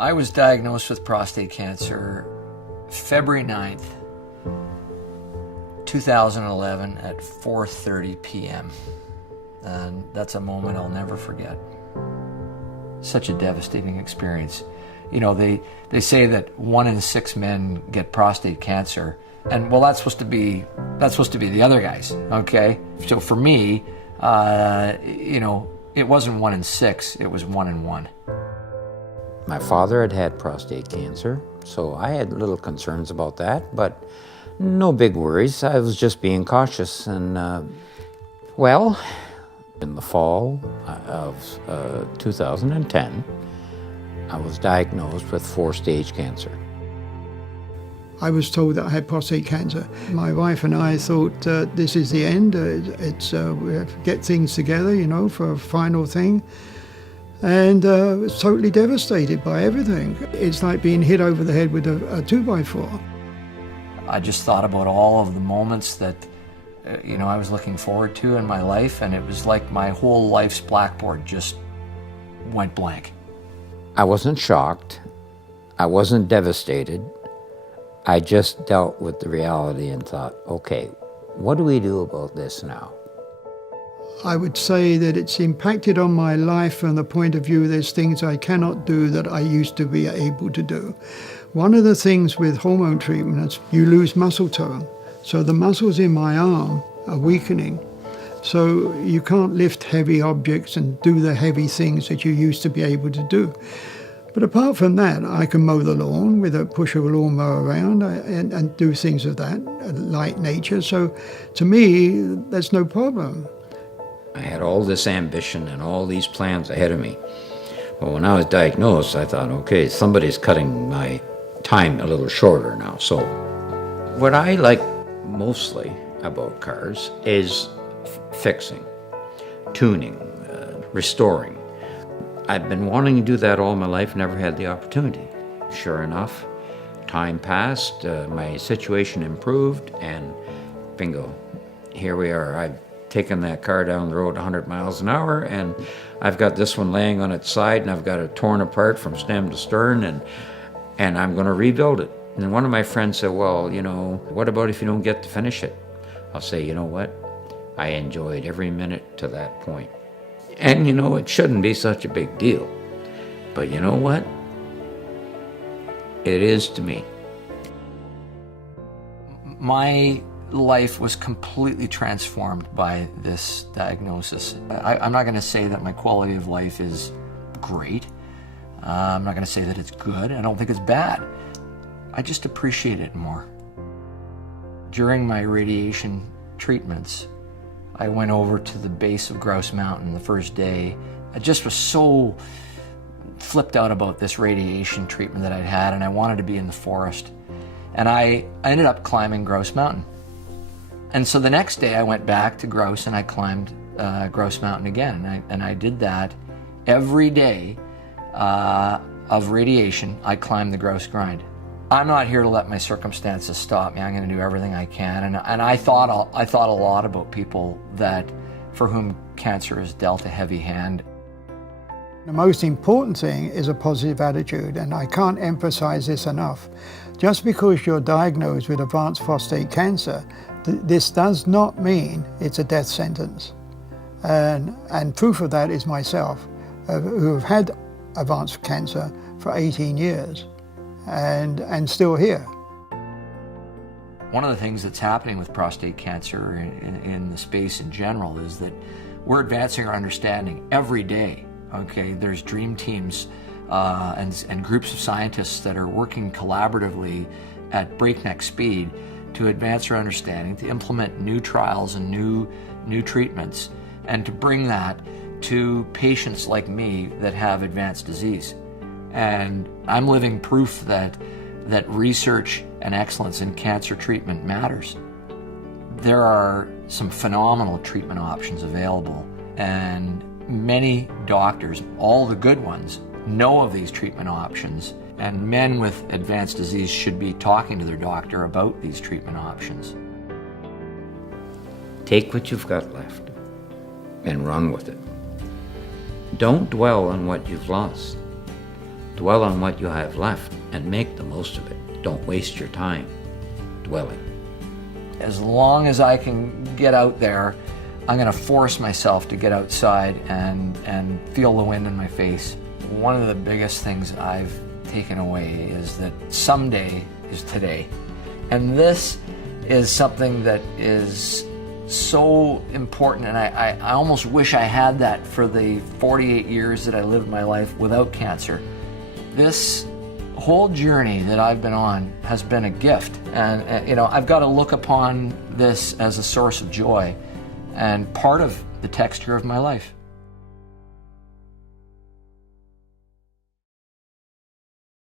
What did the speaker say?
I was diagnosed with prostate cancer February 9th, 2011 at 4:30 p.m. And that's a moment I'll never forget. Such a devastating experience. You know, they say that 1 in 6 men get prostate cancer, and well, that's supposed to be the other guys, okay? So for me, you know, it wasn't 1 in 6, it was 1 in 1. My father had prostate cancer, so I had little concerns about that, but no big worries. I was just being cautious, and well, in the fall of 2010, I was diagnosed with 4-stage cancer. I was told that I had prostate cancer. My wife and I thought this is the end. We have to get things together, you know, for a final thing. And was totally devastated by everything. It's like being hit over the head with a 2x4. I just thought about all of the moments that you know, I was looking forward to in my life, and it was like my whole life's blackboard just went blank. I wasn't shocked. I wasn't devastated. I just dealt with the reality and thought, okay, what do we do about this now? I would say that it's impacted on my life from the point of view there's things I cannot do that I used to be able to do. One of the things with hormone treatment is you lose muscle tone. So the muscles in my arm are weakening. So you can't lift heavy objects and do the heavy things that you used to be able to do. But apart from that, I can mow the lawn with a push of a lawnmower around and do things of that light nature. So to me, that's no problem. I had all this ambition and all these plans ahead of me. But when I was diagnosed, I thought, okay, somebody's cutting my time a little shorter now. So what I like mostly about cars is fixing, tuning, restoring. I've been wanting to do that all my life, never had the opportunity. Sure enough, time passed, my situation improved, and bingo, here we are. I've taken that car down the road 100 miles an hour, and I've got this one laying on its side, and I've got it torn apart from stem to stern, and I'm going to rebuild it. And one of my friends said, well, you know, what about if you don't get to finish it? I'll say, you know what? I enjoyed every minute to that point. And, you know, it shouldn't be such a big deal. But you know what? It is to me. My life was completely transformed by this diagnosis. I'm not going to say that my quality of life is great. I'm not going to say that it's good. I don't think it's bad. I just appreciate it more. During my radiation treatments, I went over to the base of Grouse Mountain the first day. I just was so flipped out about this radiation treatment that I'd had, and I wanted to be in the forest. And I ended up climbing Grouse Mountain. And so the next day I went back to Grouse and I climbed Grouse Mountain again. And I did that every day of radiation. I climbed the Grouse Grind. I'm not here to let my circumstances stop me. I'm going to do everything I can. And I thought a lot about people for whom cancer has dealt a heavy hand. The most important thing is a positive attitude, and I can't emphasize this enough. Just because you're diagnosed with advanced prostate cancer, this does not mean it's a death sentence. And proof of that is myself, who have had advanced cancer for 18 years. And still here. One of the things that's happening with prostate cancer in the space in general is that we're advancing our understanding every day. Okay, there's dream teams and groups of scientists that are working collaboratively at breakneck speed to advance our understanding, to implement new trials and new treatments, and to bring that to patients like me that have advanced disease. And I'm living proof that research and excellence in cancer treatment matters. There are some phenomenal treatment options available, and many doctors, all the good ones, know of these treatment options, and men with advanced disease should be talking to their doctor about these treatment options. Take what you've got left and run with it. Don't dwell on what you've lost. Dwell on what you have left and make the most of it. Don't waste your time dwelling. As long as I can get out there, I'm going to force myself to get outside and feel the wind in my face. One of the biggest things I've taken away is that someday is today. And this is something that is so important, and I almost wish I had that for the 48 years that I lived my life without cancer. This whole journey that I've been on has been a gift, and you know, I've got to look upon this as a source of joy and part of the texture of my life.